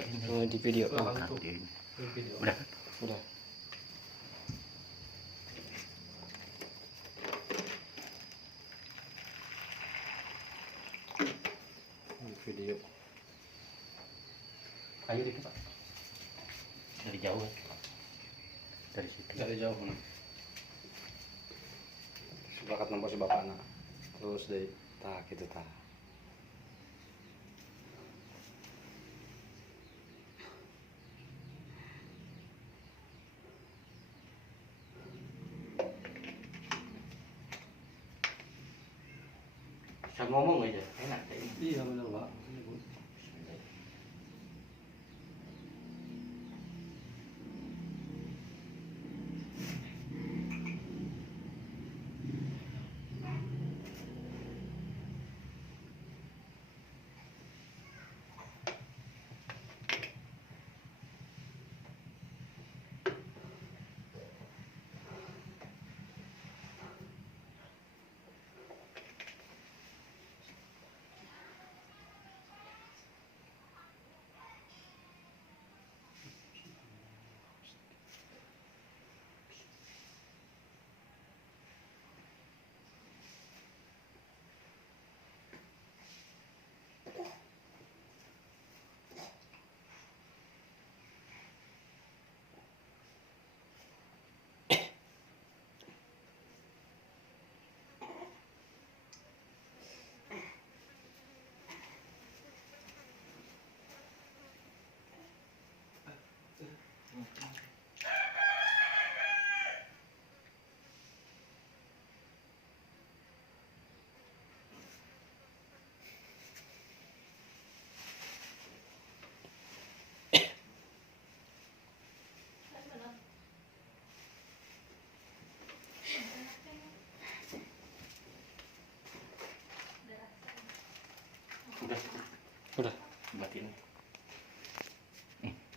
Oh, di video. Oh, Udah. udah. Di video. Ayo dikit Pak. Dari jauh. Dari situ. Dari jauh nih. Sepakat nomor si bapakna. Terus deh, tah gitu tah. Bisa ngomong aja, enak kayak ini. Iya benar Pak. Ini, Bu. Udah. Udah. Matiin.